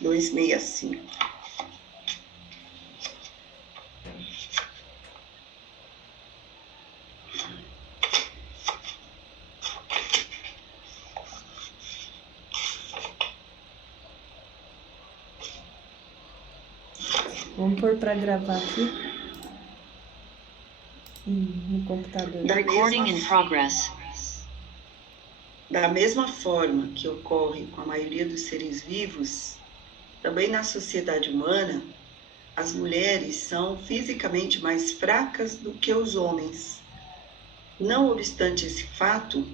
265. Vamos pôr para gravar aqui no computador. Recording in progress. Da mesma forma que ocorre com a maioria dos seres vivos, também na sociedade humana, as mulheres são fisicamente mais fracas do que os homens. Não obstante esse fato,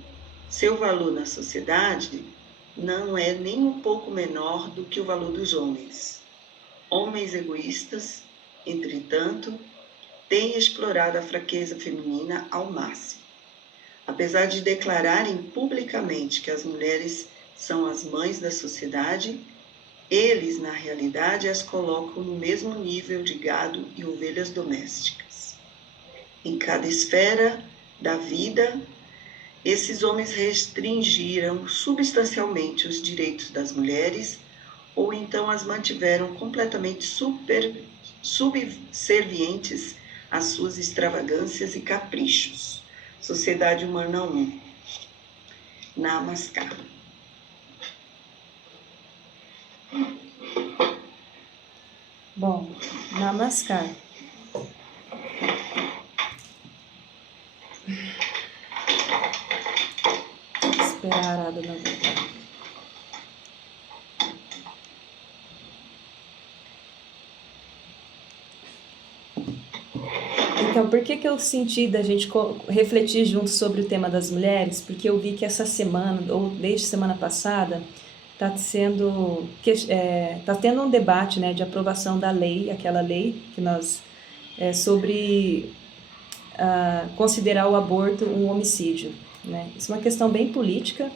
seu valor na sociedade não é nem um pouco menor do que o valor dos homens. Homens egoístas, entretanto, têm explorado a fraqueza feminina ao máximo. Apesar de declararem publicamente que as mulheres são as mães da sociedade, eles, na realidade, as colocam no mesmo nível de gado e ovelhas domésticas. Em cada esfera da vida, esses homens restringiram substancialmente os direitos das mulheres ou então as mantiveram completamente subservientes às suas extravagâncias e caprichos. Sociedade Humana 1. Namaskar. Bom, Namaskar. Esperar a arada na voltar. Então, por que eu senti da gente refletir junto sobre o tema das mulheres? Porque eu vi que essa semana, ou desde semana passada, está tendo um debate, né, de aprovação da lei, aquela lei que nós sobre considerar o aborto um homicídio, né? Isso é uma questão bem política.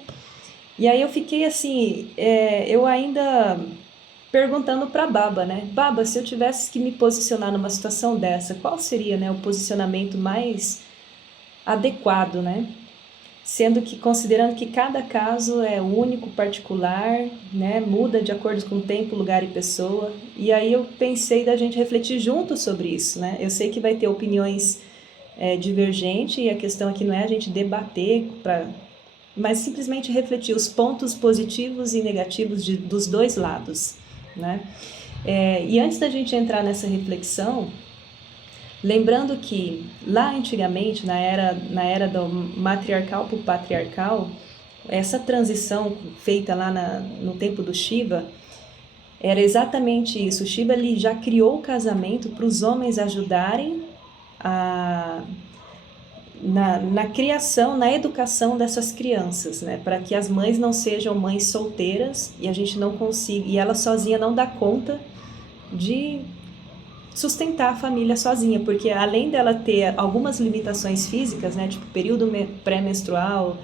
E aí eu fiquei assim, eu ainda perguntando para Baba, né? Baba, se eu tivesse que me posicionar numa situação dessa, qual seria, né, o posicionamento mais adequado, né? Sendo que, considerando que cada caso é único, particular, né? Muda de acordo com o tempo, lugar e pessoa. E aí eu pensei da gente refletir junto sobre isso, né? Eu sei que vai ter opiniões divergentes e a questão aqui não é a gente debater, mas simplesmente refletir os pontos positivos e negativos dos dois lados, né? E antes da gente entrar nessa reflexão, lembrando que lá antigamente, na era do matriarcal para o patriarcal, essa transição feita lá no tempo do Shiva, era exatamente isso. O Shiva ele já criou o casamento para os homens ajudarem na criação, na educação dessas crianças, né? Para que as mães não sejam mães solteiras e a gente não consiga, e ela sozinha não dá conta de sustentar a família sozinha, porque além dela ter algumas limitações físicas, né, tipo período pré-menstrual,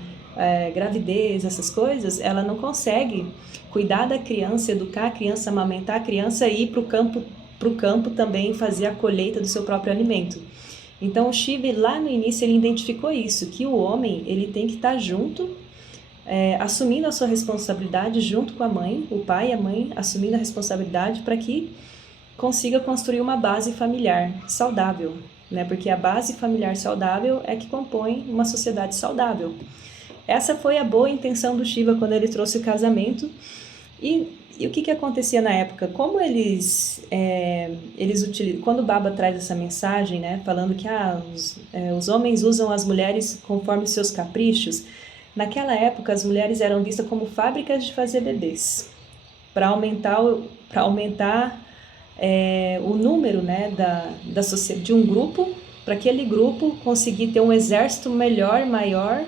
gravidez, essas coisas, ela não consegue cuidar da criança, educar a criança, amamentar a criança e ir para o campo também fazer a colheita do seu próprio alimento. Então o Shiva lá no início ele identificou isso, que o homem ele tem que estar junto, assumindo a sua responsabilidade junto com a mãe, o pai e a mãe assumindo a responsabilidade para que consiga construir uma base familiar saudável, né? Porque a base familiar saudável é que compõe uma sociedade saudável. Essa foi a boa intenção do Shiva quando ele trouxe o casamento. E o que acontecia na época? Como eles utilizam, quando o Baba traz essa mensagem, né, falando que os homens usam as mulheres conforme seus caprichos, naquela época as mulheres eram vistas como fábricas de fazer bebês, para aumentar o número, né, de um grupo, para aquele grupo conseguir ter um exército melhor, maior,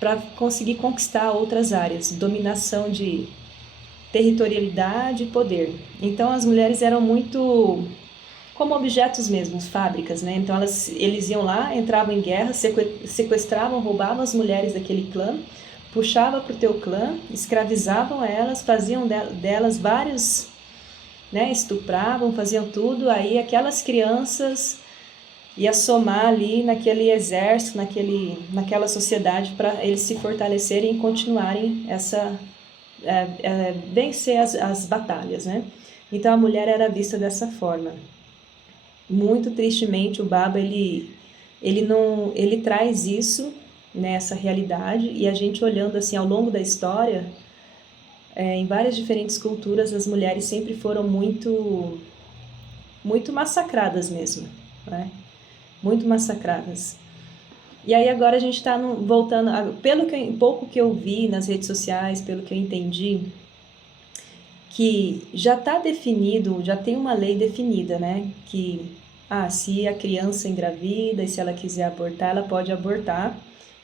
para conseguir conquistar outras áreas, dominação de territorialidade e poder. Então as mulheres eram muito como objetos mesmo, fábricas, né? Então eles iam lá, entravam em guerra, sequestravam, roubavam as mulheres daquele clã, puxavam para o teu clã, escravizavam elas, faziam delas vários, né, estupravam, faziam tudo, aí aquelas crianças ia somar ali naquele exército, naquela sociedade para eles se fortalecerem e continuarem vencer as batalhas, né? Então a mulher era vista dessa forma. Muito tristemente o Baba ele traz isso nessa realidade, e a gente olhando assim ao longo da história, em várias diferentes culturas as mulheres sempre foram muito massacradas mesmo, né? Muito massacradas. E aí agora a gente está voltando, pelo pouco que eu vi nas redes sociais, pelo que eu entendi, que já está definido, já tem uma lei definida, né? Que se a criança engravida e se ela quiser abortar, ela pode abortar,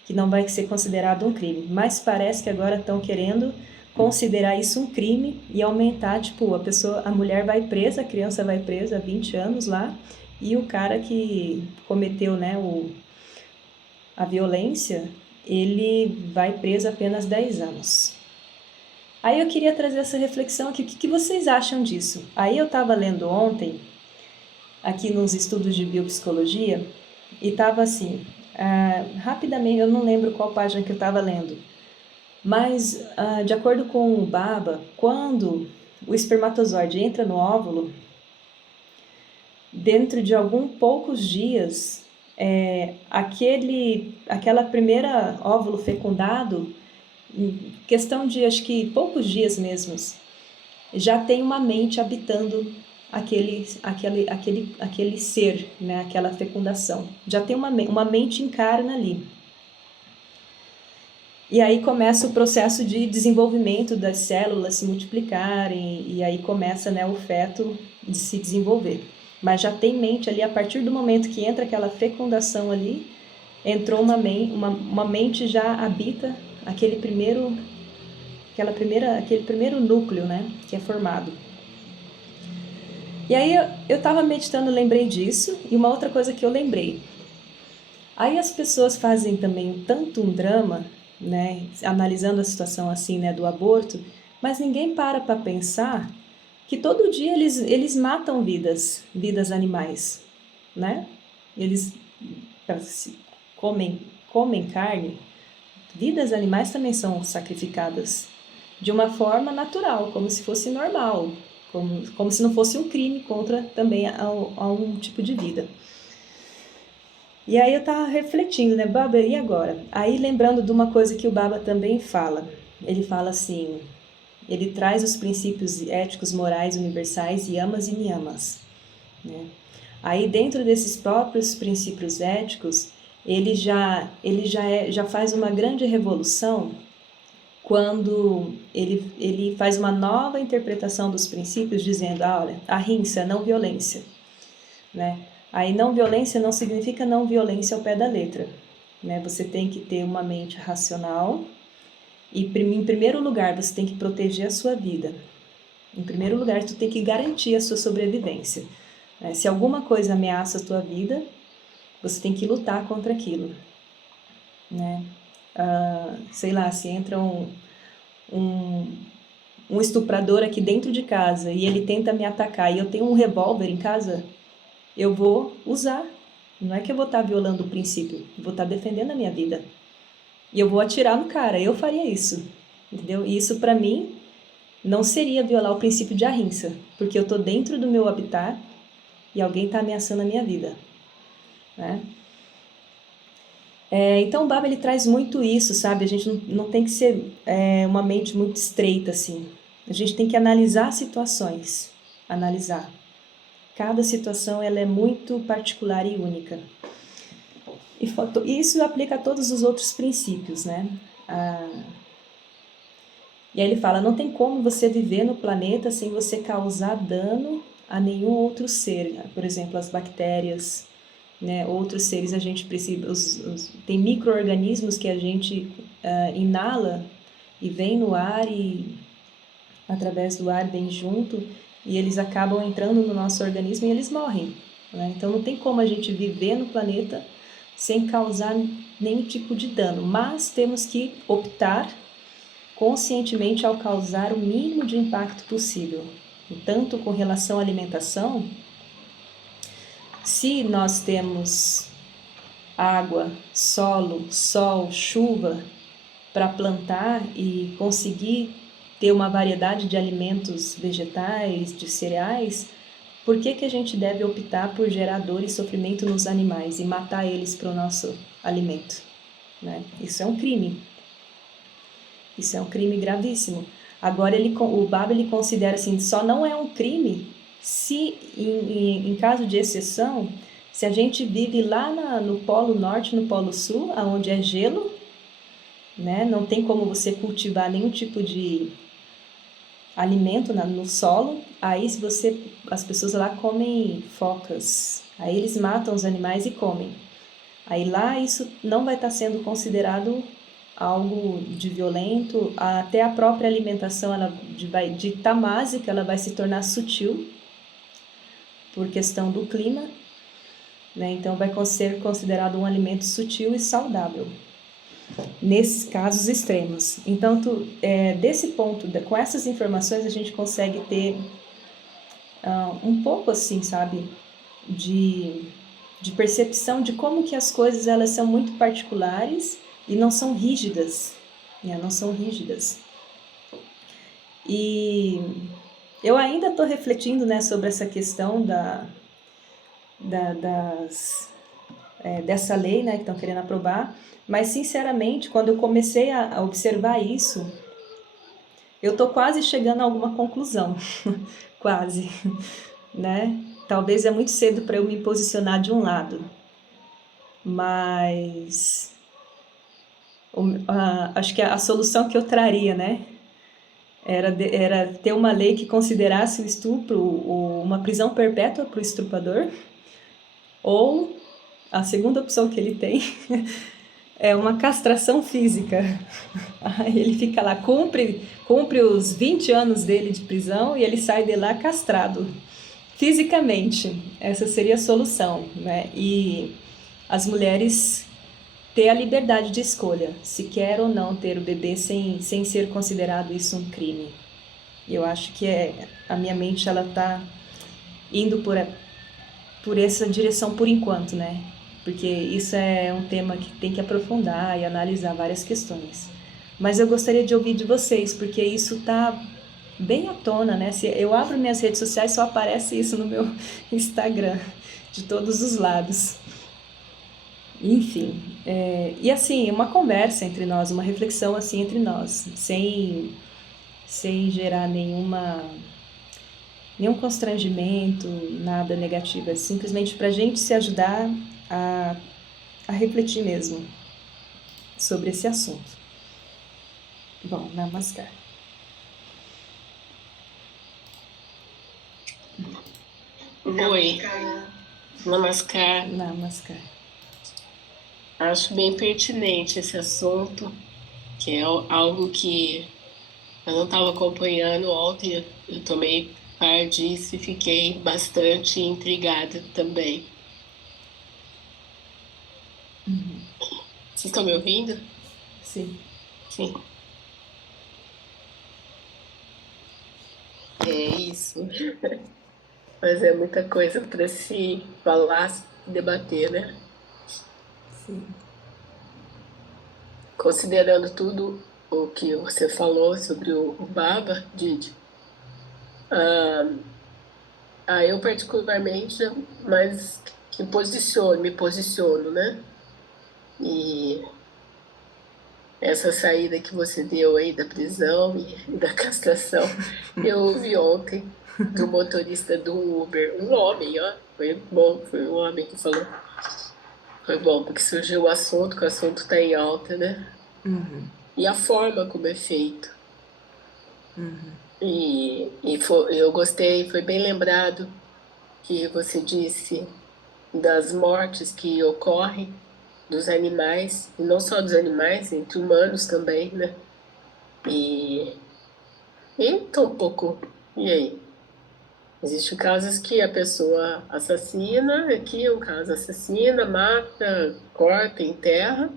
que não vai ser considerado um crime. Mas parece que agora estão querendo considerar isso um crime e aumentar, tipo, a mulher vai presa, a criança vai presa há 20 anos lá, e o cara que cometeu, né, a violência, ele vai preso apenas 10 anos. Aí eu queria trazer essa reflexão aqui, o que vocês acham disso? Aí eu estava lendo ontem, aqui nos estudos de biopsicologia, e estava assim, rapidamente, eu não lembro qual página que eu estava lendo, mas de acordo com o Baba, quando o espermatozoide entra no óvulo, dentro de poucos dias, aquela primeira óvulo fecundado, em questão de acho que poucos dias mesmos, já tem uma mente habitando aquele ser, né? Aquela fecundação. Já tem uma mente encarna ali. E aí começa o processo de desenvolvimento das células se multiplicarem, e aí começa, né, o feto de se desenvolver. Mas já tem mente ali, a partir do momento que entra aquela fecundação ali, entrou uma mente já habita aquele primeiro núcleo, né, que é formado. E aí eu estava meditando, lembrei disso, e uma outra coisa que eu lembrei. Aí as pessoas fazem também tanto um drama, né, analisando a situação assim, né, do aborto, mas ninguém para pensar que todo dia eles matam vidas animais, né? Eles comem carne. Vidas animais também são sacrificadas de uma forma natural, como se fosse normal, como se não fosse um crime contra também a um tipo de vida. E aí eu estava refletindo, né, Baba, e agora? Aí lembrando de uma coisa que o Baba também fala. Ele fala assim, ele traz os princípios éticos, morais, universais, yamas e niyamas, né? Aí dentro desses próprios princípios éticos, ele já faz uma grande revolução quando ele faz uma nova interpretação dos princípios, dizendo, olha, ahimsa, não violência, né? Aí não violência não significa não violência ao pé da letra, né? Você tem que ter uma mente racional e, em primeiro lugar, você tem que proteger a sua vida. Em primeiro lugar, tu tem que garantir a sua sobrevivência. Se alguma coisa ameaça a tua vida, você tem que lutar contra aquilo, né? Sei lá, se entra um estuprador aqui dentro de casa e ele tenta me atacar e eu tenho um revólver em casa, eu vou usar. Não é que eu vou estar violando o princípio, eu vou estar defendendo a minha vida. E eu vou atirar no cara, eu faria isso, entendeu? E isso para mim não seria violar o princípio de ahimsa, porque eu estou dentro do meu habitat e alguém está ameaçando a minha vida, né? Então o Baba ele traz muito isso, sabe? A gente não tem que ser uma mente muito estreita assim. A gente tem que analisar situações, analisar. Cada situação ela é muito particular e única. E isso aplica a todos os outros princípios, né? E aí ele fala, não tem como você viver no planeta sem você causar dano a nenhum outro ser. Por exemplo, as bactérias, né? Outros seres a gente precisa... tem micro-organismos que a gente inala e vem no ar e através do ar vem junto e eles acabam entrando no nosso organismo e eles morrem, né? Então não tem como a gente viver no planeta sem causar nenhum tipo de dano, mas temos que optar conscientemente ao causar o mínimo de impacto possível. Tanto com relação à alimentação, se nós temos água, solo, sol, chuva para plantar e conseguir ter uma variedade de alimentos vegetais, de cereais, por que a gente deve optar por gerar dor e sofrimento nos animais e matar eles para o nosso alimento? Né? Isso é um crime. Isso é um crime gravíssimo. Agora, o Baba ele considera assim, só não é um crime se, em caso de exceção, se a gente vive lá no Polo Norte, no Polo Sul, onde é gelo, né? Não tem como você cultivar nenhum tipo de alimento no solo. Aí as pessoas lá comem focas, aí eles matam os animais e comem. Aí lá isso não vai estar sendo considerado algo de violento, até a própria alimentação de tamásica, ela vai se tornar sutil por questão do clima, né? Então vai ser considerado um alimento sutil e saudável nesses casos extremos. Então desse ponto, com essas informações a gente consegue ter um pouco assim, sabe, de percepção de como que as coisas elas são muito particulares e não são rígidas, né? Não são rígidas. E eu ainda estou refletindo, né, sobre essa questão dessa lei, né, que estão querendo aprovar, mas sinceramente, quando eu comecei a observar isso, eu estou quase chegando a alguma conclusão, quase, né? Talvez é muito cedo para eu me posicionar de um lado, mas acho que a solução que eu traria, né, era ter uma lei que considerasse o estupro uma prisão perpétua para o estuprador, ou a segunda opção que ele tem é uma castração física. Aí ele fica lá, cumpre os 20 anos dele de prisão e ele sai de lá castrado fisicamente. Essa seria a solução, né? E as mulheres ter a liberdade de escolha, se quer ou não ter o bebê sem ser considerado isso um crime. Eu acho que a minha mente ela está indo por essa direção por enquanto, né? Porque isso é um tema que tem que aprofundar e analisar várias questões. Mas eu gostaria de ouvir de vocês, porque isso está bem à tona, né? Se eu abro minhas redes sociais, só aparece isso no meu Instagram, de todos os lados. Enfim, e assim, uma conversa entre nós, uma reflexão assim entre nós, sem gerar nenhum constrangimento, nada negativo, é simplesmente para a gente se ajudar a refletir mesmo sobre esse assunto. Bom, namaskar. Oi, namaskar. Namaskar. Acho bem pertinente esse assunto, que é algo que eu não estava acompanhando ontem, eu tomei par disso e fiquei bastante intrigada também. Vocês estão me ouvindo? Sim. Sim. É isso. Mas é muita coisa para se falar, se debater, né? Sim. Considerando tudo o que você falou sobre o Baba, Didi, eu particularmente, mas que me posiciono, né? E essa saída que você deu aí da prisão e da castração, eu ouvi ontem do motorista do Uber, um homem, ó, foi bom, foi um homem que falou. Foi bom, porque surgiu o assunto, que o assunto está em alta, né? Uhum. E a forma como é feito. Uhum. Eu gostei, foi bem lembrado que você disse das mortes que ocorrem dos animais, e não só dos animais, entre humanos também, né? E então um pouco, e aí? Existem casos que a pessoa assassina, aqui é um caso assassina, mata, corta, enterra,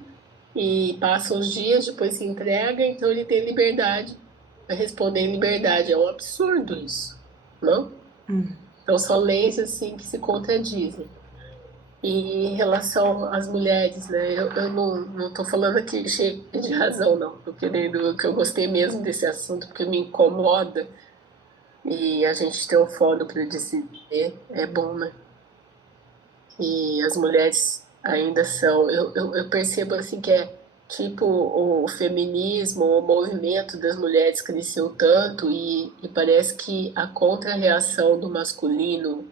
e passa uns dias, depois se entrega, então ele tem liberdade, vai responder em liberdade. É um absurdo isso, não? Então são leis assim que se contradizem. E em relação às mulheres, né? Eu não tô falando aqui cheio de razão, não. Tô querendo que eu gostei mesmo desse assunto, porque me incomoda. E a gente ter um fórum para decidir é bom, né? E as mulheres ainda são. Eu percebo assim que é tipo o feminismo, o movimento das mulheres cresceu tanto e parece que a contra-reação do masculino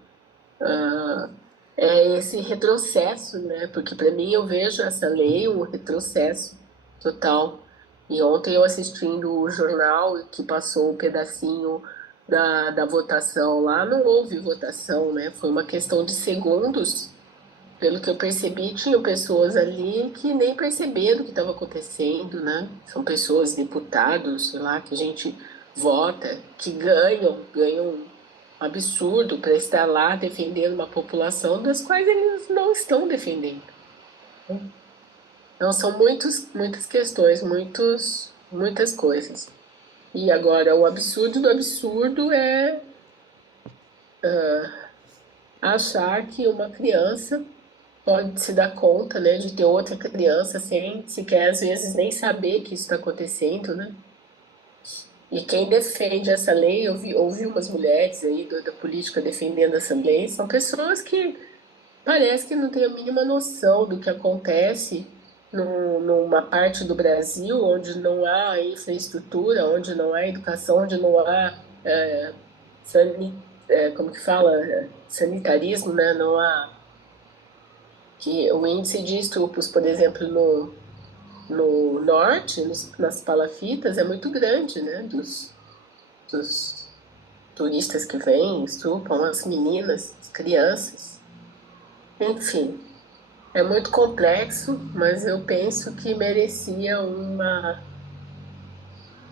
é esse retrocesso, né? Porque para mim eu vejo essa lei um retrocesso total. E ontem eu assistindo o jornal que passou um pedacinho da votação lá, não houve votação, né? Foi uma questão de segundos. Pelo que eu percebi, tinham pessoas ali que nem perceberam o que estava acontecendo, né? São pessoas, deputados, sei lá, que a gente vota, que ganham um absurdo para estar lá defendendo uma população das quais eles não estão defendendo. Então são muitas questões, muitas coisas. E agora o absurdo do absurdo é achar que uma criança pode se dar conta, né, de ter outra criança sem sequer às vezes nem saber que isso está acontecendo, né? E quem defende essa lei, ouvi umas mulheres aí da política defendendo essa lei, são pessoas que parece que não têm a mínima noção do que acontece numa parte do Brasil onde não há infraestrutura, onde não há educação, onde não há como que fala, sanitarismo, né? Não há que o índice de estupros, por exemplo, no norte, nas palafitas, é muito grande, né? Dos turistas que vêm, estupram as meninas, as crianças. Enfim, é muito complexo, mas eu penso que merecia uma.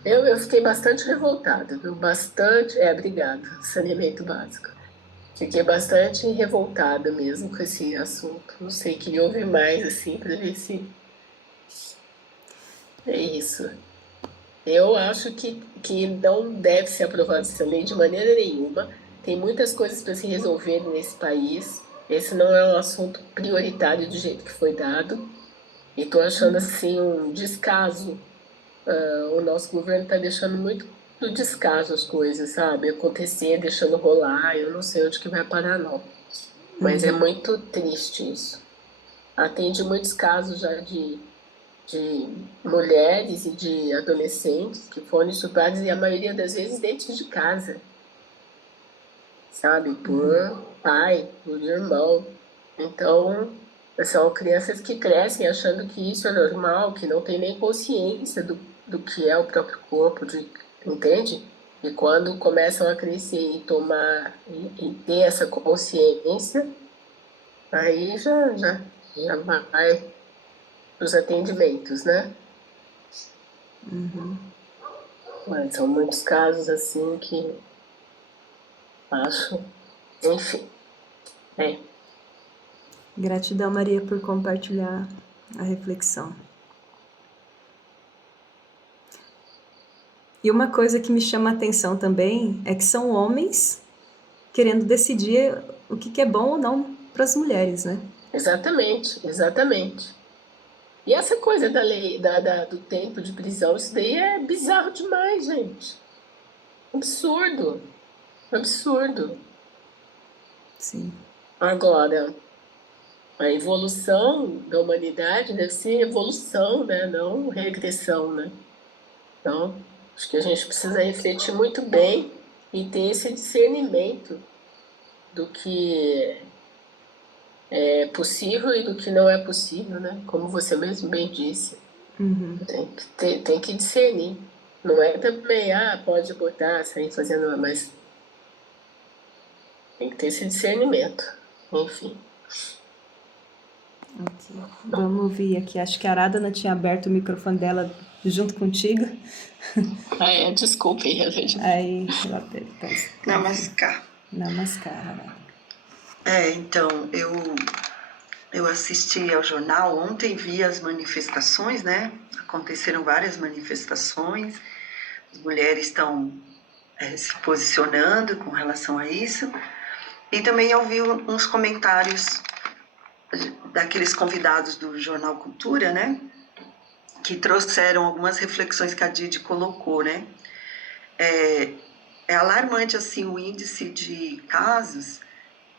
Eu fiquei bastante revoltada, viu? Bastante. Obrigada, saneamento básico. Fiquei bastante revoltada mesmo com esse assunto. Não sei, queria ouvir mais, assim, para ver se é isso. Eu acho que não deve ser aprovada essa lei de maneira nenhuma. Tem muitas coisas para se resolver nesse país. Esse não é um assunto prioritário do jeito que foi dado. E estou achando assim um descaso. O nosso governo está deixando muito do descaso as coisas, sabe? Acontecer, deixando rolar. Eu não sei onde que vai parar, não. Mas é muito triste isso. Atende muitos casos já de mulheres e de adolescentes que foram estuprados e a maioria das vezes dentro de casa, sabe? Por pai, por irmão. Então, são crianças que crescem achando que isso é normal, que não tem nem consciência do que é o próprio corpo, entende? E quando começam a crescer e tomar e ter essa consciência, aí já vai para os atendimentos, né? Mas são muitos casos assim que acho, enfim, é. Gratidão, Maria, por compartilhar a reflexão. E uma coisa que me chama a atenção também é que são homens querendo decidir o que é bom ou não para as mulheres, né? Exatamente, exatamente. E essa coisa da lei, do tempo de prisão, isso daí é bizarro demais, gente. Absurdo, absurdo. Sim. Agora, a evolução da humanidade deve ser evolução, né? Não regressão, né? Então, acho que a gente precisa refletir muito bem e ter esse discernimento do que é possível e do que não é possível, né? Como você mesmo bem disse. Tem que discernir. Não é também, pode botar, sair fazendo, mas tem que ter esse discernimento. Enfim. Ok. Vamos ouvir aqui. Acho que a Aradhana tinha aberto o microfone dela junto contigo. Desculpe. Aí ela tá. Namaskar. Namaskar, Aradhana. Então, eu assisti ao jornal, ontem vi as manifestações, né? Aconteceram várias manifestações, as mulheres estão se posicionando com relação a isso, e também ouvi uns comentários daqueles convidados do Jornal Cultura, né? Que trouxeram algumas reflexões que a Didi colocou, né? É alarmante, assim, o índice de casos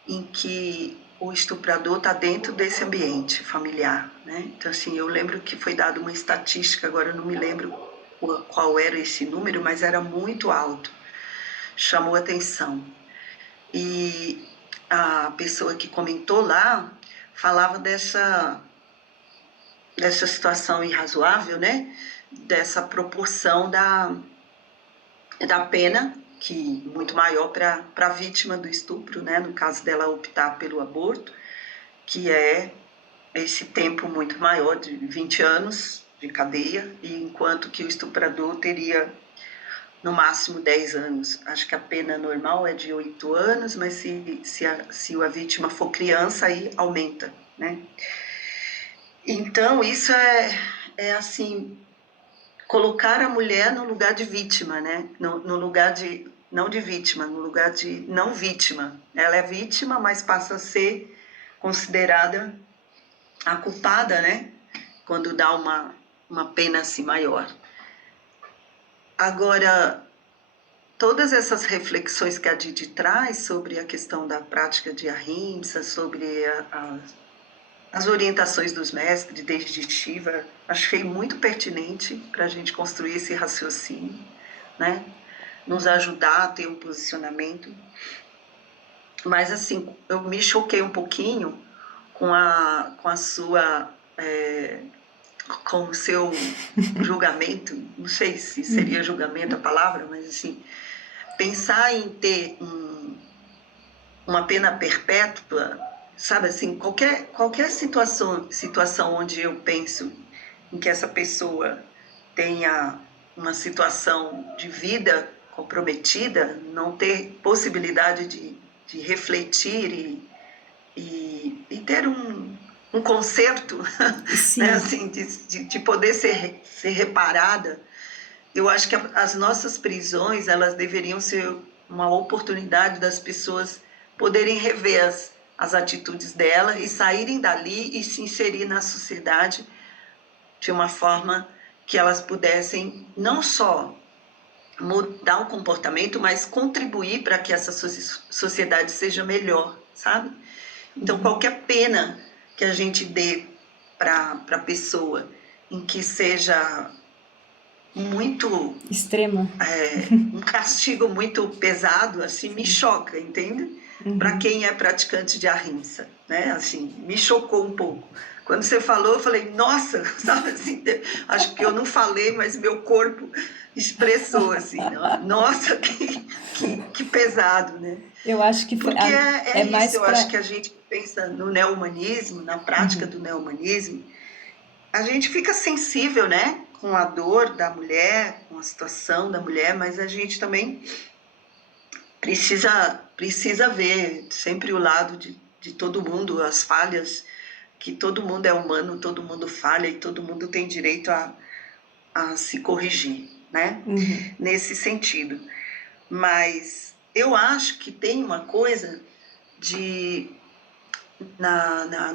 em que o estuprador está dentro desse ambiente familiar, né? Então, assim, eu lembro que foi dada uma estatística, agora eu não me lembro qual era esse número, mas era muito alto, chamou atenção. E a pessoa que comentou lá falava dessa situação irrazoável, né? Dessa proporção da pena, que muito maior para a vítima do estupro, né? No caso dela optar pelo aborto, que é esse tempo muito maior, de 20 anos de cadeia, e enquanto que o estuprador teria no máximo 10 anos. Acho que a pena normal é de 8 anos, mas se a vítima for criança, aí aumenta, né? Então, isso é assim, colocar a mulher no lugar de vítima, né? No lugar de, não de vítima, no lugar de não vítima. Ela é vítima, mas passa a ser considerada a culpada, né? Quando dá uma pena assim maior. Agora, todas essas reflexões que a Didi traz sobre a questão da prática de ahimsa, sobre as orientações dos mestres desde Shiva, achei muito pertinente para a gente construir esse raciocínio, né? Nos ajudar a ter um posicionamento. Mas, assim, eu me choquei um pouquinho com a sua... com o seu julgamento, não sei se seria julgamento a palavra, mas, assim, pensar em ter uma pena perpétua, sabe, assim, qualquer situação onde eu penso em que essa pessoa tenha uma situação de vida comprometida, não ter possibilidade de refletir e ter um conserto, né, assim, de poder ser reparada. Eu acho que as nossas prisões, elas deveriam ser uma oportunidade das pessoas poderem rever as atitudes dela e saírem dali e se inserir na sociedade de uma forma que elas pudessem não só mudar o comportamento, mas contribuir para que essa sociedade seja melhor, sabe? Então, qualquer pena que a gente dê para a pessoa em que seja muito... extremo. Um castigo muito pesado, assim, me choca, entende? Para quem é praticante de ahimsa, né? Assim, me chocou um pouco. Quando você falou, eu falei, nossa, sabe assim, acho que eu não falei, mas meu corpo expressou, assim, nossa, que pesado, né? Eu acho que foi, porque é isso, mais eu acho que a gente pensa no neo-humanismo, na prática do neo-humanismo, a gente fica sensível, né? Com a dor da mulher, com a situação da mulher, mas a gente também precisa ver sempre o lado de todo mundo, as falhas, que todo mundo é humano, todo mundo falha e todo mundo tem direito a se corrigir, né? Nesse sentido. Mas eu acho que tem uma coisa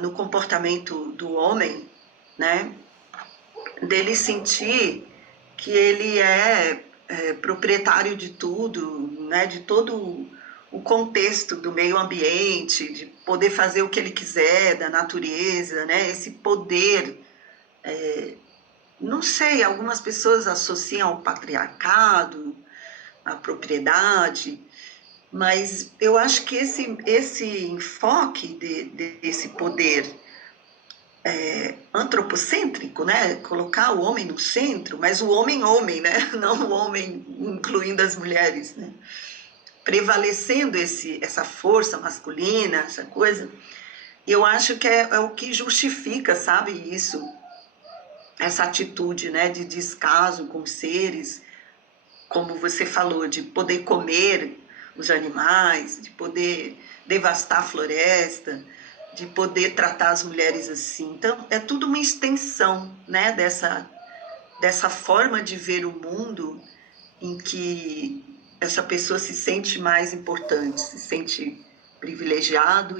no comportamento do homem, né? Dele sentir que ele é proprietário de tudo, né? De todo o contexto do meio ambiente, de poder fazer o que ele quiser da natureza, né? Esse poder, não sei, algumas pessoas associam ao patriarcado, à propriedade, mas eu acho que esse enfoque desse poder antropocêntrico, né? Colocar o homem no centro, mas o homem, né? Não o homem incluindo as mulheres, né? Prevalecendo essa força masculina, essa coisa, eu acho que é o que justifica, sabe, isso, essa atitude, né, de descaso com os seres, como você falou, de poder comer os animais, de poder devastar a floresta, de poder tratar as mulheres assim. Então, é tudo uma extensão, né, dessa forma de ver o mundo em que essa pessoa se sente mais importante, se sente privilegiado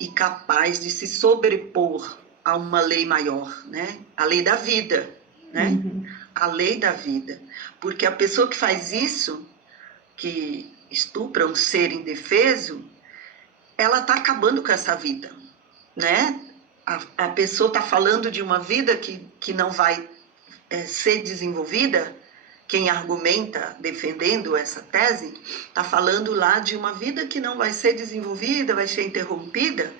e capaz de se sobrepor a uma lei maior, né? A lei da vida, né? A lei da vida. Porque a pessoa que faz isso, que estupra um ser indefeso, ela está acabando com essa vida, né? A pessoa está falando de uma vida que não vai ser desenvolvida. Quem argumenta defendendo essa tese está falando lá de uma vida que não vai ser desenvolvida, vai ser interrompida.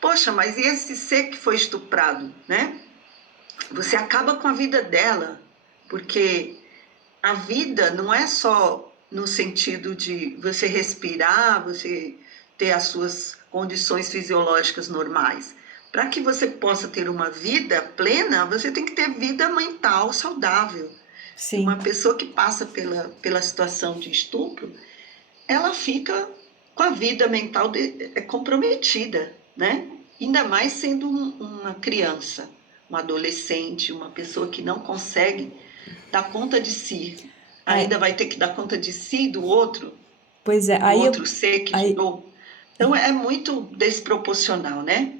Poxa, mas e esse ser que foi estuprado, né? Você acaba com a vida dela, porque a vida não é só no sentido de você respirar, você ter as suas condições fisiológicas normais. Para que você possa ter uma vida plena, você tem que ter vida mental saudável. Sim. Uma pessoa que passa pela situação de estupro, ela fica com a vida mental comprometida, né? Ainda mais sendo uma criança, um adolescente, uma pessoa que não consegue dar conta de si. Ainda vai ter que dar conta de si, do outro, pois é, do outro ser que tirou. Então, é muito desproporcional, né?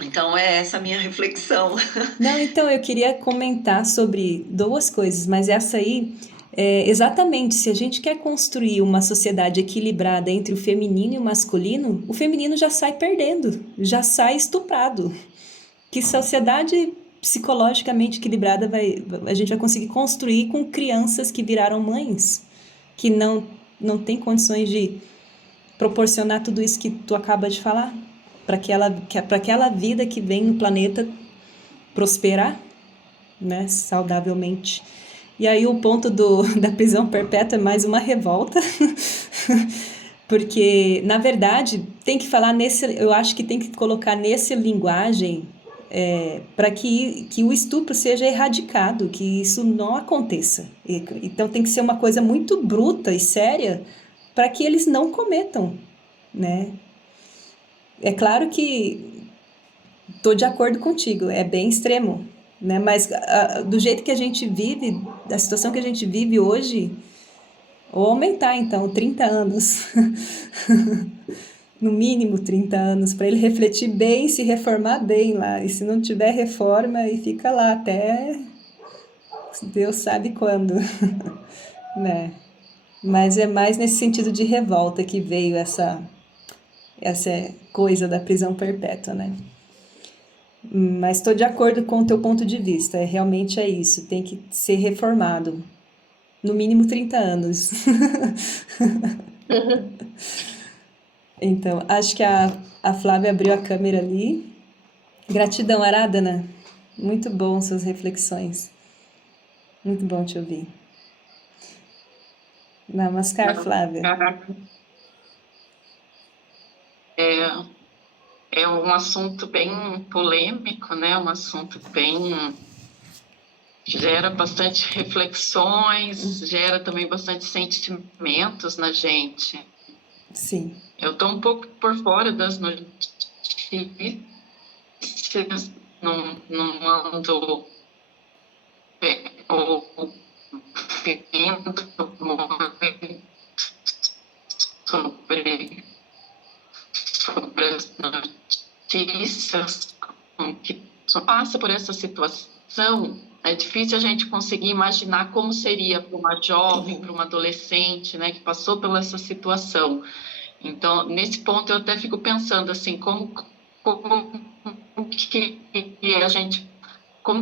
Então, é essa a minha reflexão. Não, então eu queria comentar sobre duas coisas, mas essa aí, exatamente, se a gente quer construir uma sociedade equilibrada entre o feminino e o feminino já sai perdendo, já sai estuprado. Que sociedade psicologicamente equilibrada a gente vai conseguir construir com crianças que viraram mães, que não tem condições de proporcionar tudo isso que tu acaba de falar? Para aquela vida que vem no planeta prosperar, né, saudavelmente. E aí o ponto da prisão perpétua é mais uma revolta, porque, na verdade, tem que falar eu acho que tem que colocar nessa linguagem para que o estupro seja erradicado, que isso não aconteça. Então tem que ser uma coisa muito bruta e séria para que eles não cometam, né? É claro que estou de acordo contigo, é bem extremo, né? Mas do jeito que a gente vive, da situação que a gente vive hoje, ou aumentar então 30 anos, no mínimo 30 anos, para ele refletir bem, se reformar bem lá. E se não tiver reforma, e fica lá até Deus sabe quando, né? Mas é mais nesse sentido de revolta que veio essa coisa da prisão perpétua, né? Mas estou de acordo com o teu ponto de vista, realmente é isso, tem que ser reformado, no mínimo 30 anos. Então, acho que a Flávia abriu a câmera ali. Gratidão, Aradhana, muito bom suas reflexões, muito bom te ouvir. Namaskar, Flávia. É um assunto bem polêmico, né? Um assunto bem... gera bastante reflexões, gera também bastante sentimentos na gente. Sim. Eu estou um pouco por fora das notícias, não ando ouvindo muito sobre as notícias que só passa por essa situação. É difícil a gente conseguir imaginar como seria para uma jovem, para uma adolescente, né, que passou por essa situação. Então, nesse ponto, eu até fico pensando assim, como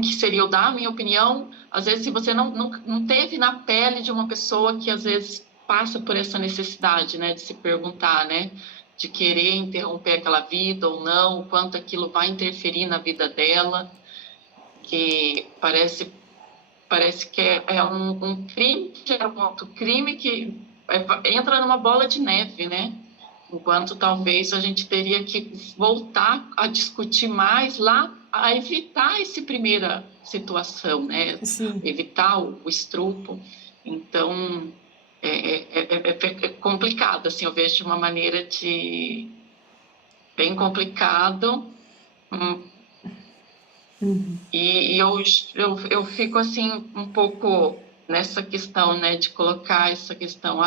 que seria, eu dar a minha opinião, às vezes, se você não teve na pele de uma pessoa que, às vezes, passa por essa necessidade, né, de se perguntar, né, de querer interromper aquela vida ou não, o quanto aquilo vai interferir na vida dela, que parece que é um crime, crime que entra numa bola de neve, né? Enquanto talvez a gente teria que voltar a discutir mais lá, a evitar essa primeira situação, né? Sim. Evitar o estupro. Então, é complicado, assim, eu vejo de uma maneira bem complicado. E eu fico, assim, um pouco nessa questão, né, de colocar essa questão,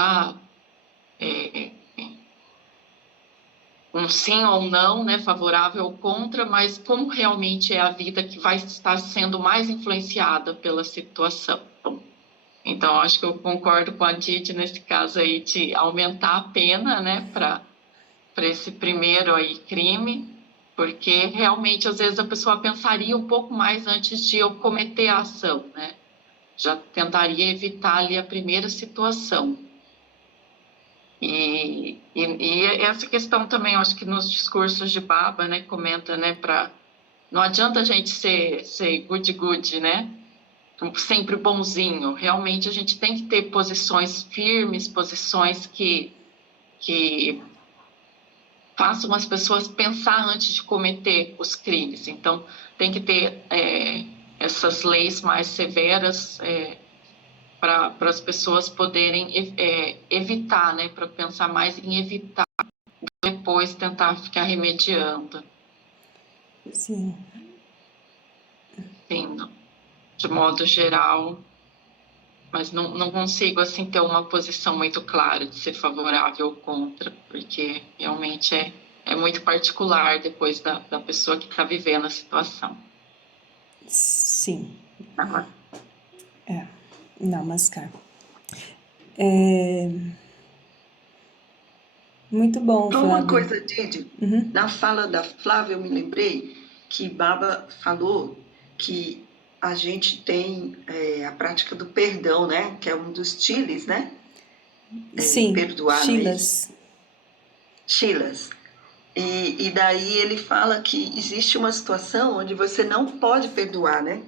um sim ou não, né, favorável ou contra, mas como realmente é a vida que vai estar sendo mais influenciada pela situação. Então, acho que eu concordo com a Didi nesse caso aí de aumentar a pena, né, para esse primeiro aí crime, porque realmente às vezes a pessoa pensaria um pouco mais antes de eu cometer a ação, né? Já tentaria evitar ali a primeira situação. E essa questão também, eu acho que nos discursos de Baba, né, comenta, né, não adianta a gente ser good, né, sempre bonzinho. Realmente a gente tem que ter posições firmes, posições que façam as pessoas pensar antes de cometer os crimes. Então, tem que ter essas leis mais severas para as pessoas poderem evitar, né? Para pensar mais em evitar, depois tentar ficar remediando. Sim. Sim, de modo geral, mas não consigo assim ter uma posição muito clara de ser favorável ou contra, porque realmente é muito particular depois da pessoa que está vivendo a situação. Sim. Agora. Namaskar. Muito bom, Só uma Flávia. coisa, Didi, na fala da Flávia eu me lembrei que Baba falou que a gente tem a prática do perdão, né? Que é um dos chiles, né? Sim, perdoar, Chilas. Chilas. E daí ele fala que existe uma situação onde você não pode perdoar, né?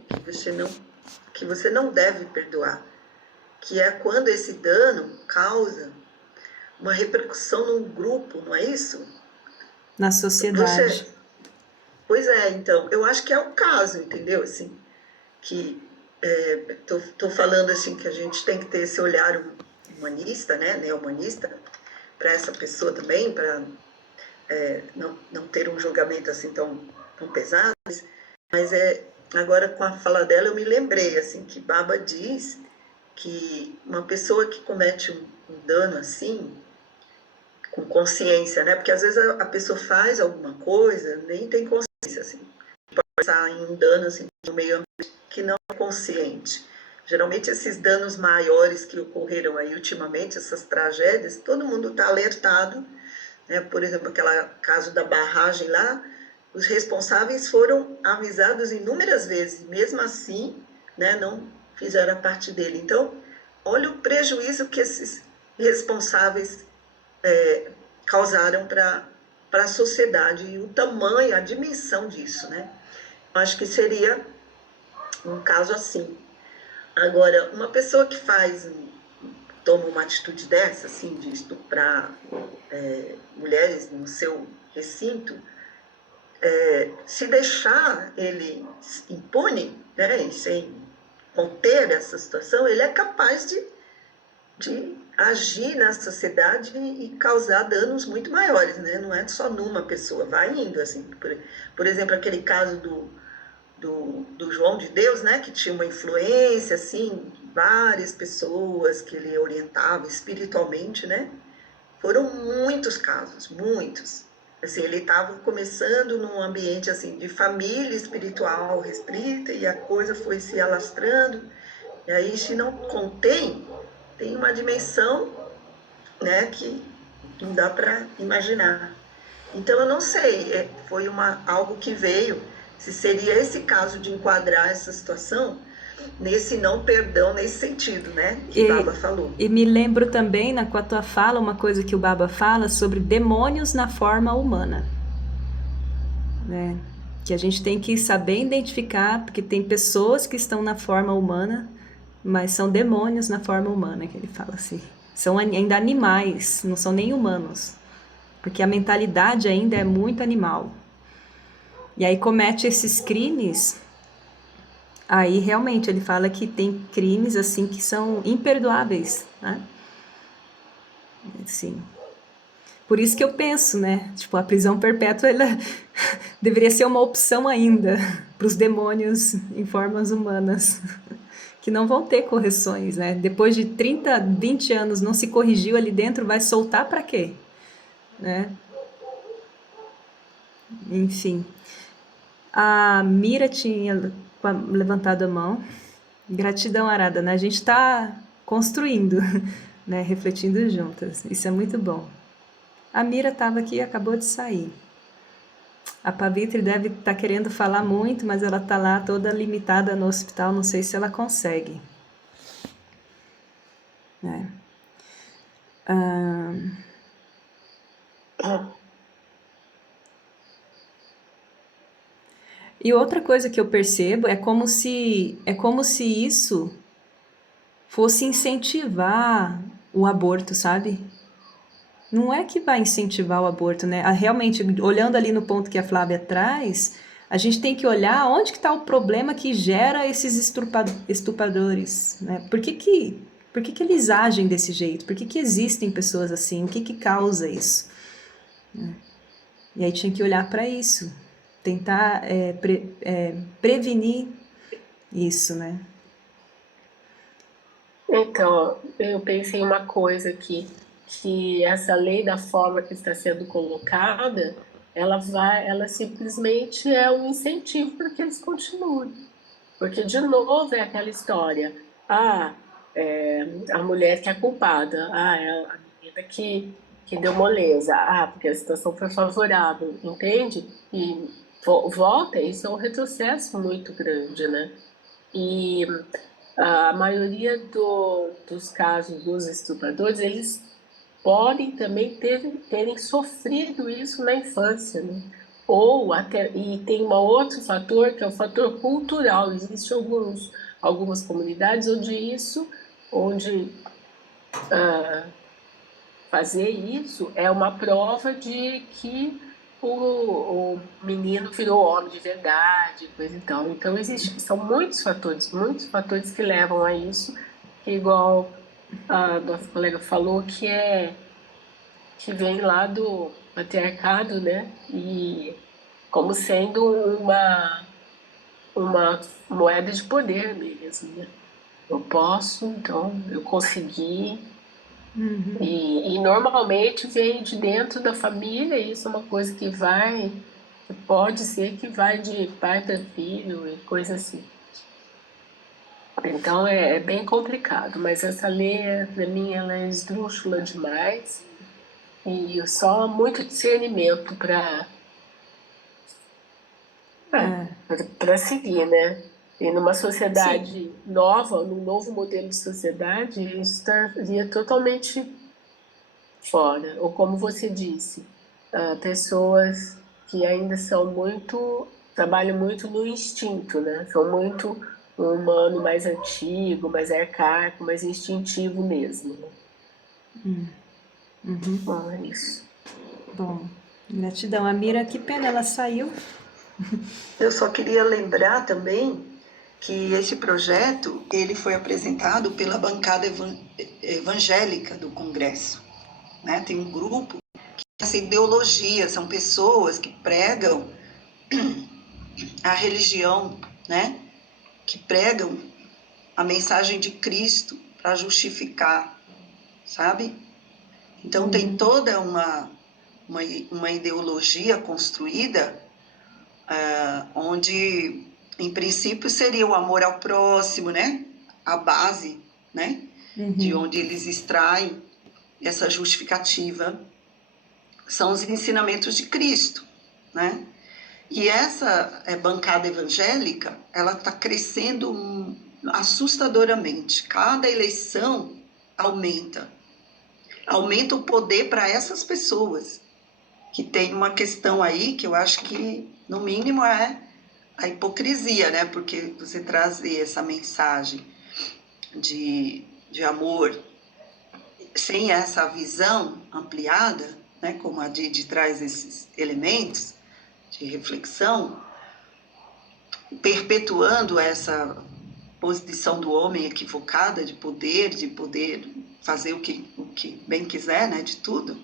Que você não deve perdoar. Que é quando esse dano causa uma repercussão num grupo, não é isso? Na sociedade. Pois é, então, eu acho que é o caso, entendeu? Assim, que tô falando assim que a gente tem que ter esse olhar humanista, né? Neo-humanista, para essa pessoa também, para não ter um julgamento assim tão pesado. Mas agora com a fala dela eu me lembrei assim que Baba diz que uma pessoa que comete um dano assim, com consciência, né? Porque às vezes a pessoa faz alguma coisa, nem tem consciência, assim. Pode pensar em um dano assim, no meio ambiente que não é consciente. Geralmente esses danos maiores que ocorreram aí ultimamente, essas tragédias, todo mundo está alertado, né? Por exemplo, aquele caso da barragem lá, os responsáveis foram avisados inúmeras vezes, mesmo assim, né, não fizeram a parte dele. Então, olha o prejuízo que esses responsáveis causaram para a sociedade e o tamanho, a dimensão disso, né? Eu acho que seria um caso assim. Agora, uma pessoa que toma uma atitude dessa, assim, de estuprar mulheres no seu recinto, se deixar ele impune, né, e sem conter essa situação, ele é capaz de agir na sociedade e causar danos muito maiores, né? Não é só numa pessoa, vai indo, assim. Por exemplo, aquele caso do João de Deus, né? Que tinha uma influência, assim, várias pessoas que ele orientava espiritualmente, né? Foram muitos casos, muitos. Assim, ele estava começando num ambiente, assim, de família espiritual restrita e a coisa foi se alastrando. E aí, se não contém, tem uma dimensão, né, que não dá para imaginar. Então, eu não sei, foi algo que veio, se seria esse caso de enquadrar essa situação nesse não perdão, nesse sentido, né, que Baba falou. E me lembro também, com a tua fala, uma coisa que o Baba fala sobre demônios na forma humana, né? Que a gente tem que saber identificar, porque tem pessoas que estão na forma humana, mas são demônios na forma humana, que ele fala assim. São ainda animais, não são nem humanos, porque a mentalidade ainda é muito animal. E aí comete esses crimes. Aí realmente ele fala que tem crimes assim que são imperdoáveis, né? Assim. Por isso que eu penso, né? Tipo, a prisão perpétua ela deveria ser uma opção ainda para os demônios em formas humanas, que não vão ter correções, né? Depois de 30, 20 anos não se corrigiu ali dentro, vai soltar para quê? Né? Enfim. A Mira tinha levantado a mão. Gratidão, Arada, né? A gente está construindo, né? Refletindo juntas. Isso é muito bom. A Mira estava aqui e acabou de sair. A Pavitri deve estar querendo falar muito, mas ela está lá toda limitada no hospital, não sei se ela consegue. É. E outra coisa que eu percebo é como se isso fosse incentivar o aborto, sabe? Não é que vai incentivar o aborto, né? Realmente, olhando ali no ponto que a Flávia traz, a gente tem que olhar onde que está o problema que gera esses estupradores, né? Por que eles agem desse jeito? Por que existem pessoas assim? O que causa isso? E aí tinha que olhar para isso, tentar prevenir isso, né? Então, eu pensei em uma coisa aqui, que essa lei da forma que está sendo colocada, ela simplesmente é um incentivo para que eles continuem. Porque, de novo, é aquela história, a mulher que é culpada, é a menina que deu moleza, porque a situação foi favorável, entende? E volta, isso é um retrocesso muito grande, né? E a maioria dos casos dos estupradores, eles podem também terem sofrido isso na infância, né? Ou até, e tem um outro fator, que é o fator cultural. Existem algumas comunidades onde fazer isso é uma prova de que o menino virou homem de verdade, coisa e tal. Então, são muitos fatores que levam a isso, que igual a nossa colega falou, que vem lá do patriarcado, né? E como sendo uma moeda de poder mesmo, né? Eu posso, então eu consegui. E normalmente vem de dentro da família, e isso é uma coisa que pode ser que vai de pai para filho e coisa assim. Então é bem complicado, mas essa lei, para mim, ela é esdrúxula demais e só muito discernimento para seguir, né? E numa Sim. sociedade nova, num novo modelo de sociedade, isso estaria totalmente fora. Ou como você disse, pessoas que ainda trabalham muito no instinto, né? São muito um humano mais antigo, mais arcaico, mais instintivo mesmo. Bom, é isso. Bom, gratidão. A Mira, que pena, ela saiu. Eu só queria lembrar também que esse projeto ele foi apresentado pela bancada evangélica do Congresso, né? Tem um grupo que tem essa ideologia, são pessoas que pregam a religião, né? Que pregam a mensagem de Cristo para justificar, sabe? Então tem toda uma ideologia construída onde, em princípio, seria o amor ao próximo, né? A base, né? De onde eles extraem essa justificativa são os ensinamentos de Cristo, né? E essa bancada evangélica, ela está crescendo assustadoramente. Cada eleição aumenta o poder para essas pessoas, que tem uma questão aí que eu acho que, no mínimo, é a hipocrisia, né? Porque você trazer essa mensagem de amor sem essa visão ampliada, né? Como a Didi traz esses elementos de reflexão, perpetuando essa posição do homem equivocada de poder fazer o que bem quiser, né? De tudo.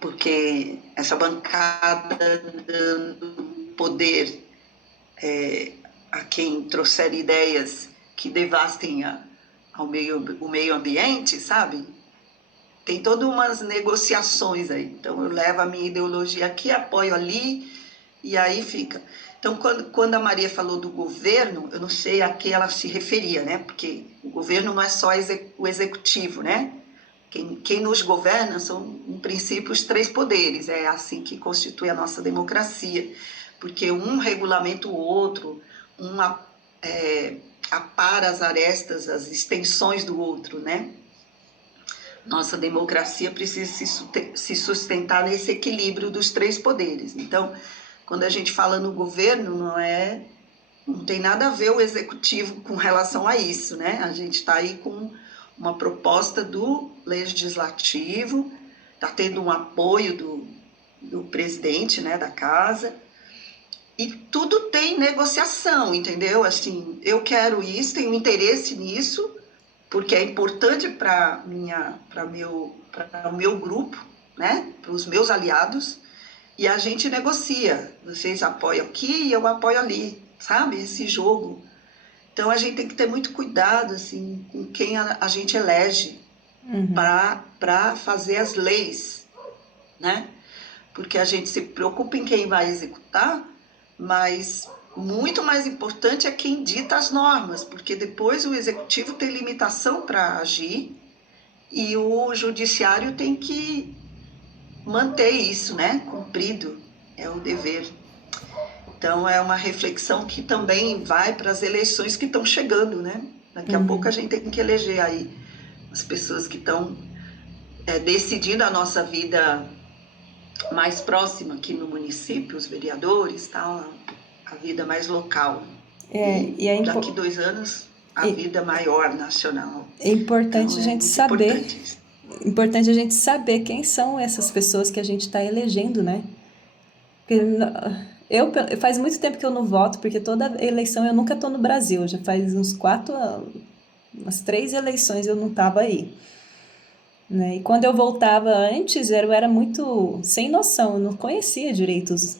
Porque essa bancada dando poder a quem trouxer ideias que devastem o meio ambiente, sabe? tem todas umas negociações aí. Então, eu levo a minha ideologia aqui, apoio ali, e aí fica. Então, quando a Maria falou do governo, eu não sei a que ela se referia, né? Porque o governo não é só o executivo, né? Quem nos governa são, em princípio, os 3 poderes. É assim que constitui a nossa democracia. Porque um regulamenta o outro, apara as arestas, as extensões do outro, né? Nossa democracia precisa se sustentar nesse equilíbrio dos 3 poderes. Então, quando a gente fala no governo, não tem nada a ver o executivo com relação a isso, né? A gente está aí com uma proposta do legislativo, está tendo um apoio do presidente, né, da casa, e tudo tem negociação, entendeu? Assim, eu quero isso, tenho interesse nisso, porque é importante para o meu grupo, né, para os meus aliados, e a gente negocia. Vocês apoiam aqui e eu apoio ali, sabe? Esse jogo. Então, a gente tem que ter muito cuidado assim, com quem a gente elege para fazer as leis, né? Porque a gente se preocupa em quem vai executar, mas muito mais importante é quem dita as normas, porque depois o executivo tem limitação para agir e o judiciário tem que manter isso, né? Cumprido, é o dever. Então, é uma reflexão que também vai para as eleições que estão chegando, né? Daqui a pouco a gente tem que eleger aí as pessoas que estão decidindo a nossa vida mais próxima aqui no município, os vereadores, tal, a vida mais local. Daqui 2 anos, a vida maior, nacional. É importante então, a gente saber. Importante a gente saber quem são essas pessoas que a gente está elegendo, né? Porque faz muito tempo que eu não voto, porque toda eleição eu nunca estou no Brasil. Já faz umas 3 eleições eu não estava aí. Né? E quando eu voltava antes, eu era muito sem noção, eu não conhecia direito os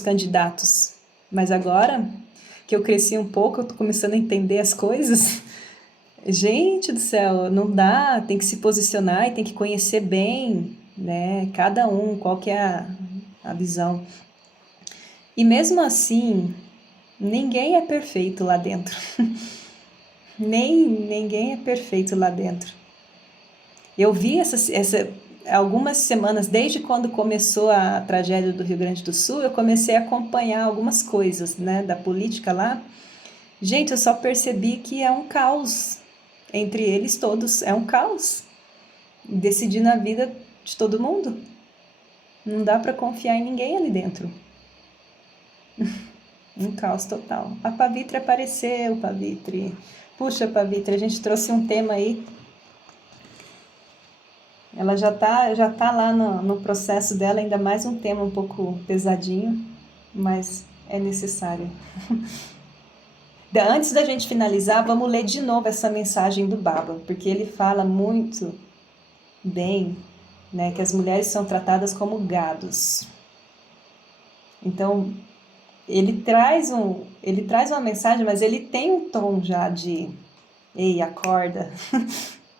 candidatos. Mas agora que eu cresci um pouco, eu tô começando a entender as coisas. Gente do céu, não dá, tem que se posicionar e tem que conhecer bem, né? Cada um, qual que é a visão. E mesmo assim, ninguém é perfeito lá dentro. Ninguém é perfeito lá dentro. Eu vi algumas semanas, desde quando começou a tragédia do Rio Grande do Sul, eu comecei a acompanhar algumas coisas, né, da política lá. Gente, eu só percebi que é um caos. Entre eles todos, é um caos. Decidindo a vida de todo mundo. Não dá para confiar em ninguém ali dentro. Um caos total. A Pavitri apareceu, Pavitri. Puxa, Pavitri, a gente trouxe um tema aí. Ela já tá lá no processo dela, ainda mais um tema um pouco pesadinho, mas é necessário. Antes da gente finalizar, vamos ler de novo essa mensagem do Baba, porque ele fala muito bem, né, que as mulheres são tratadas como gados. Então, ele traz uma mensagem, mas ele tem um tom já de ei, acorda,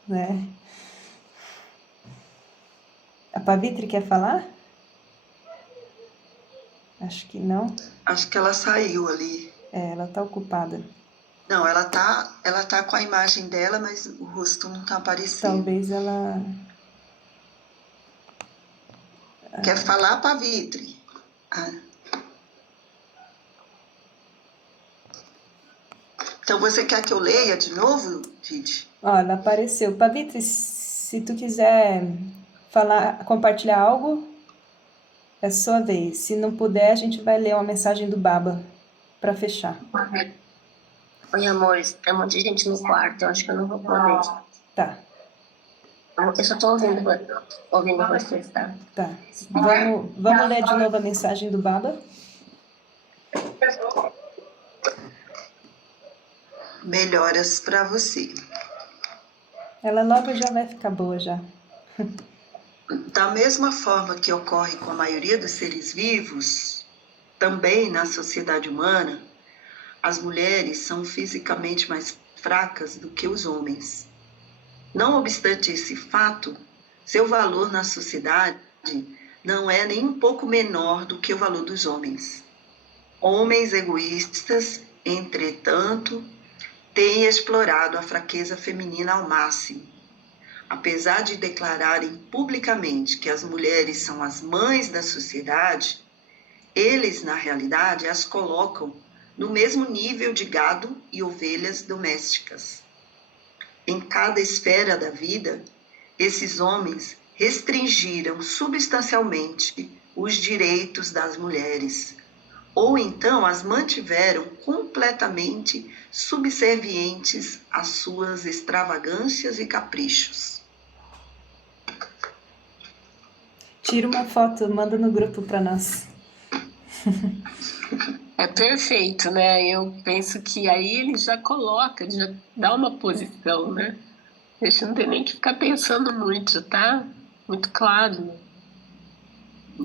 né? A Pavitri quer falar? Acho que não. Acho que ela saiu ali. Ela tá ocupada. Não, ela tá com a imagem dela, mas o rosto não tá aparecendo. Talvez ela... Quer falar, Pavitri? Então, você quer que eu leia de novo, Didi? Ela apareceu. Pavitri, se tu quiser compartilhar algo, é sua vez. Se não puder, a gente vai ler uma mensagem do Baba para fechar. Oi, amores, tem um monte de gente no quarto, eu acho que eu não vou poder. Tá. Eu só tô ouvindo vocês, tá? Tá. Vamos ler de novo a mensagem do Baba? Melhoras para você. Ela logo já vai ficar boa já. Da mesma forma que ocorre com a maioria dos seres vivos, também na sociedade humana, as mulheres são fisicamente mais fracas do que os homens. Não obstante esse fato, seu valor na sociedade não é nem um pouco menor do que o valor dos homens. Homens egoístas, entretanto, têm explorado a fraqueza feminina ao máximo. Apesar de declararem publicamente que as mulheres são as mães da sociedade, eles, na realidade, as colocam no mesmo nível de gado e ovelhas domésticas. Em cada esfera da vida, esses homens restringiram substancialmente os direitos das mulheres, ou então as mantiveram completamente subservientes às suas extravagâncias e caprichos. Tira uma foto, manda no grupo para nós. É perfeito, né? Eu penso que aí ele já coloca, ele já dá uma posição, né? A gente não tem nem que ficar pensando muito, tá? Muito claro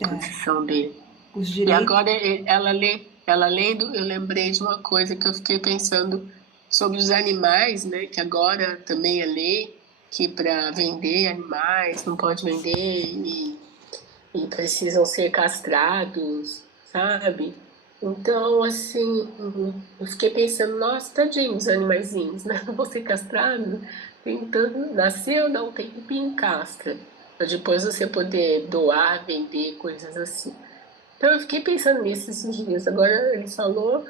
a posição dele. Os E direitos. agora ela lendo, eu lembrei de uma coisa que eu fiquei pensando sobre os animais, né? Que agora também é lei que para vender animais não pode vender e precisam ser castrados, sabe? Então, assim, eu fiquei pensando, nossa, tadinho dos animaizinhos, né? Não vou ser castrado, tentando, nasceu, dá um tempinho, castra, para depois você poder doar, vender, coisas assim. Então, eu fiquei pensando nisso esses dias. Agora ele falou,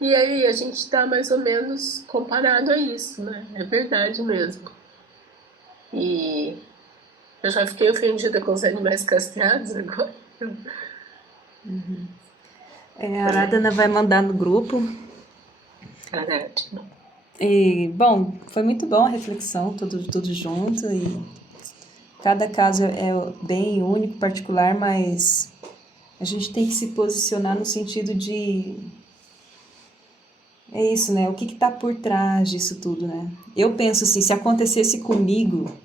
e aí a gente está mais ou menos comparado a isso, né? É verdade mesmo. E eu já fiquei ofendida com os animais castrados agora. A Aradhana vai mandar no grupo. Verdade. E, bom, foi muito bom a reflexão, tudo junto. E cada caso é bem único, particular, mas a gente tem que se posicionar no sentido de... É isso, né? O que está por trás disso tudo, né? Eu penso assim, se acontecesse comigo,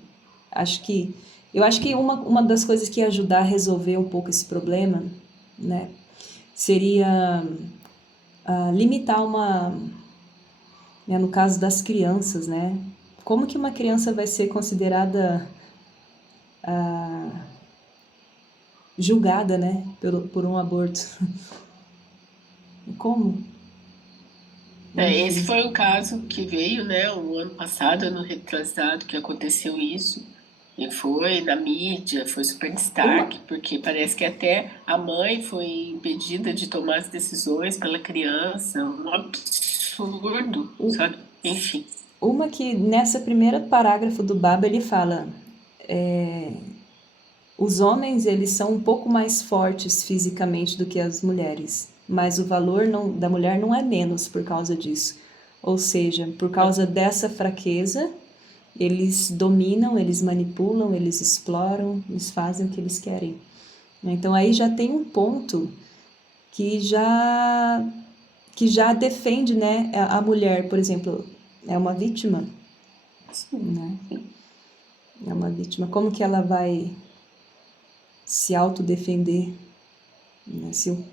eu acho que uma das coisas que ia ajudar a resolver um pouco esse problema, né, seria limitar né, no caso das crianças, né? Como que uma criança vai ser considerada julgada, né, por um aborto? Como? Esse foi um caso que veio, né, o ano passado, ano retrasado, que aconteceu isso. E foi na mídia, foi super destaque, porque parece que até a mãe foi impedida de tomar as decisões pela criança. Um absurdo, sabe? Enfim. Uma que nessa primeira parágrafo do Baba ele fala... Os homens, eles são um pouco mais fortes fisicamente do que as mulheres, mas o valor da mulher não é menos por causa disso. Ou seja, por causa dessa fraqueza, eles dominam, eles manipulam, eles exploram, eles fazem o que eles querem. Então aí já tem um ponto que já defende, né, a mulher, por exemplo, é uma vítima, né? É uma vítima. Como que ela vai se autodefender, né? Se o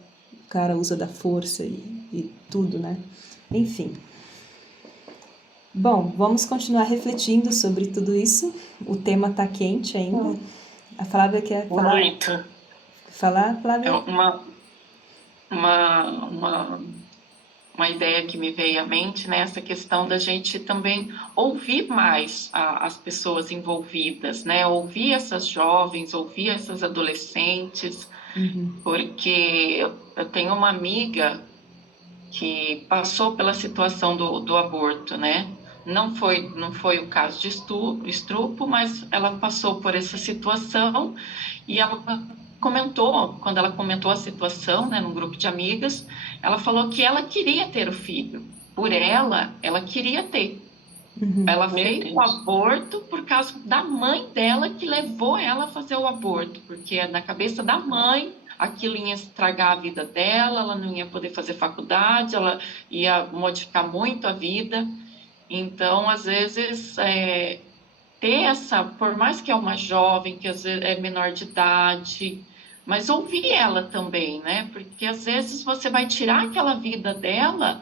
cara usa da força e tudo, né? Enfim. Bom, vamos continuar refletindo sobre tudo isso. O tema tá quente ainda. A Flávia quer falar? Muito. Falar, Flávia? É uma ideia que me veio à mente, né? Essa questão da gente também ouvir mais as pessoas envolvidas, né? Ouvir essas jovens, ouvir essas adolescentes, porque eu tenho uma amiga que passou pela situação do aborto, né? Não foi o caso de estupro, mas ela passou por essa situação e ela comentou, quando ela comentou a situação, né, num grupo de amigas, ela falou que ela queria ter o filho. Por ela queria ter. Ela fez o aborto por causa da mãe dela que levou ela a fazer o aborto, porque na cabeça da mãe aquilo ia estragar a vida dela, ela não ia poder fazer faculdade, ela ia modificar muito a vida. Então, às vezes, ter essa, por mais que é uma jovem, que às vezes é menor de idade, mas ouvir ela também, né? Porque às vezes você vai tirar aquela vida dela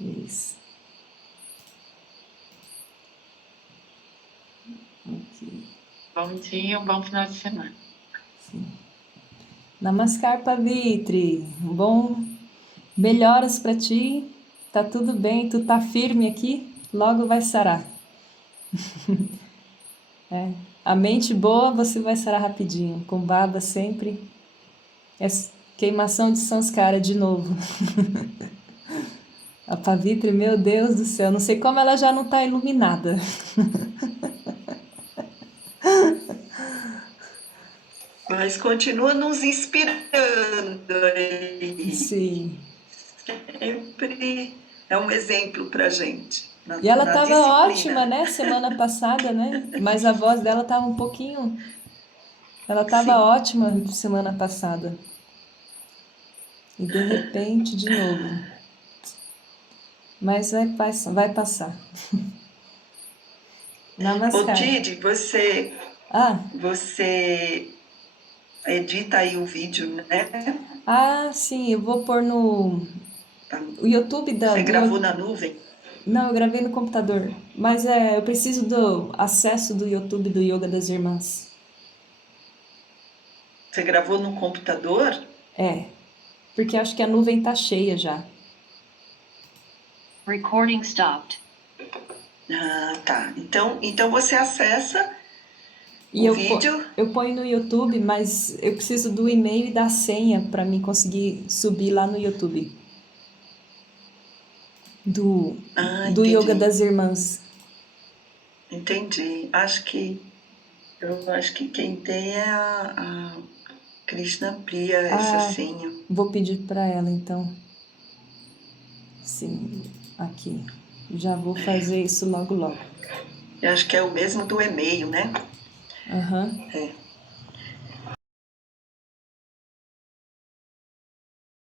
Isso. Aqui. Bom dia, um bom final de semana. Sim. Namaskar, Pavitri. Melhoras para ti. Tá tudo bem, tu tá firme aqui, logo vai sarar. A mente boa você vai sarar rapidinho. Com baba sempre. É queimação de samskara de novo. A Pavitri, meu Deus do céu, não sei como ela já não tá iluminada. Mas continua nos inspirando aí. Sim. Sempre é um exemplo pra gente. E ela na tava disciplina. ótima, né? Semana passada, né? Mas a voz dela tava um pouquinho. Ela tava Sim. ótima semana passada. E de repente, de novo. Mas vai passar. Ô, Namaskar. Didi, você Ah, edita aí o vídeo, né? sim, eu vou pôr no Tá. o YouTube Você do gravou na nuvem? Não, eu gravei no computador. Mas eu preciso do acesso do YouTube do Yoga das Irmãs. Você gravou no computador? Porque acho que a nuvem tá cheia já. Recording stopped. Ah, tá. Então você acessa E o vídeo. eu ponho no YouTube, mas eu preciso do e-mail e da senha para mim conseguir subir lá no YouTube. Do Entendi. Yoga das Irmãs. Entendi. Eu acho que quem tem é a Krishna Priya, essa senha. Vou pedir para ela então. Sim, aqui. Já vou fazer isso logo logo. Eu acho que é o mesmo do e-mail, né? Aham. É.